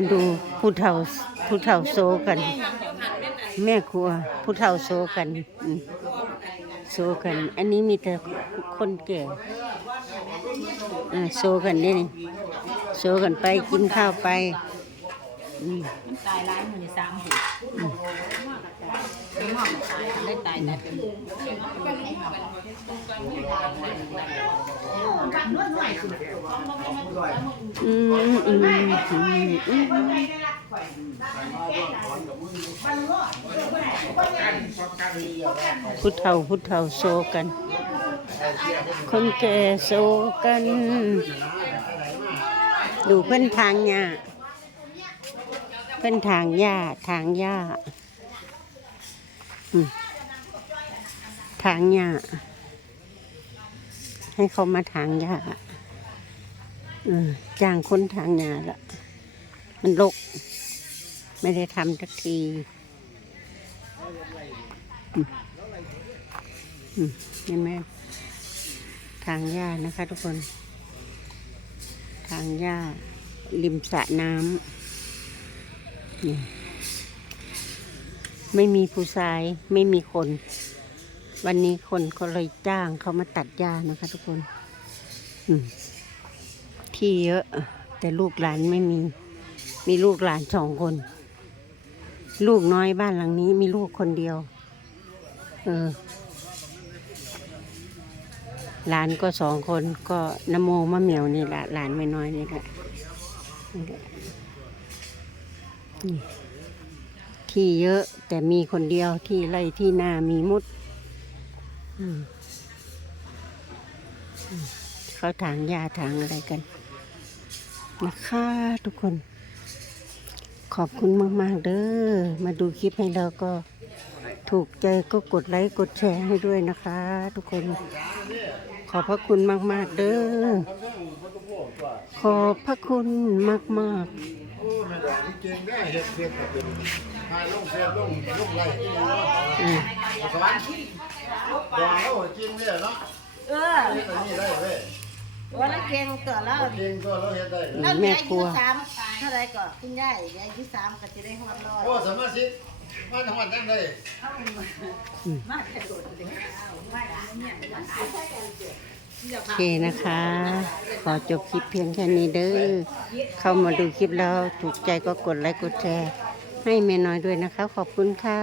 มาดูผู้เฒ่าผู้เฒ่าโซกัน แม่ครัวผู้เฒ่าโซกันโซกัน อันนี้มีแต่คนแก่โซกันนี่นี่โซกันไปกินข้าวไป มันตายร้ายมันสามหัวไม่มอบตายได้ตายแต่เป็นอืมอืมอืมอืมผู้เฒ่าผู้เฒ่าโซกัน คนแก่โซกัน ดูเพื่อนทางหญ้า เพื่อนทางหญ้าทางหญ้าทางหญ้าให้เขามาทางหญ้าจ้างคนทางหญ้าละมันลก ไม่ได้ทำสักทีอืมอืมเห็นไหมทางหญ้านะคะทุกคน ทางหญ้าริมสระน้ำ ไม่มีผู้ชายไม่มีคน วันนี้คนก็เลยจ้างเขามาตัดหญ้านะคะ ทุกคนที่เยอะ แต่ลูกหลานไม่มี มีลูกหลานสองคน ลูกน้อยบ้านหลังนี้ มีลูกคนเดียว เออหลานก็สองคนก็นโมมะเหมียวนี่แหละหลานไม่น้อยนี่แหละ ที่เยอะแต่มีคนเดียวที่ไร่ที่นามีมุดเขาถางหญ้าถางอะไรกันนะคะทุกคน ขอบคุณมาก ๆ เด้อมาดูคลิปให้เราก็ถูกใจก็กดไลค์กดแชร์ให้ด้วยนะคะ ทุกคน ขอบพระคุณมาก ๆ เด้อขอบพระคุณมากโอ้ แม่ดอกนี่เก่งได้เฮ็ดเฮ็ดก็เป็นพายลงเสียลงลงไหลที่นี่เนาะๆอืมสวรรค์ดอกแล้วจริงเนี่ยเนาะเออเฮ็ดอันนี้ได้เว้ยวันละเก่งตัวแล้วเก่งก็เราเฮ็ดได้อืมแม่ครัวสามเท่าไรก็คุณยายยายที่สามก็จะได้ฮอดร้อยโอ้สมาชิกมาทั้งวันจังเลยมาแต่โดดเดียว โอเคนะคะ ขอจบคลิปเพียงแค่นี้เด้อ เข้ามาดูคลิปแล้วถูกใจก็กดไลค์กดแชร์ให้เม่น้อยด้วยนะคะ ขอบคุณค่ะ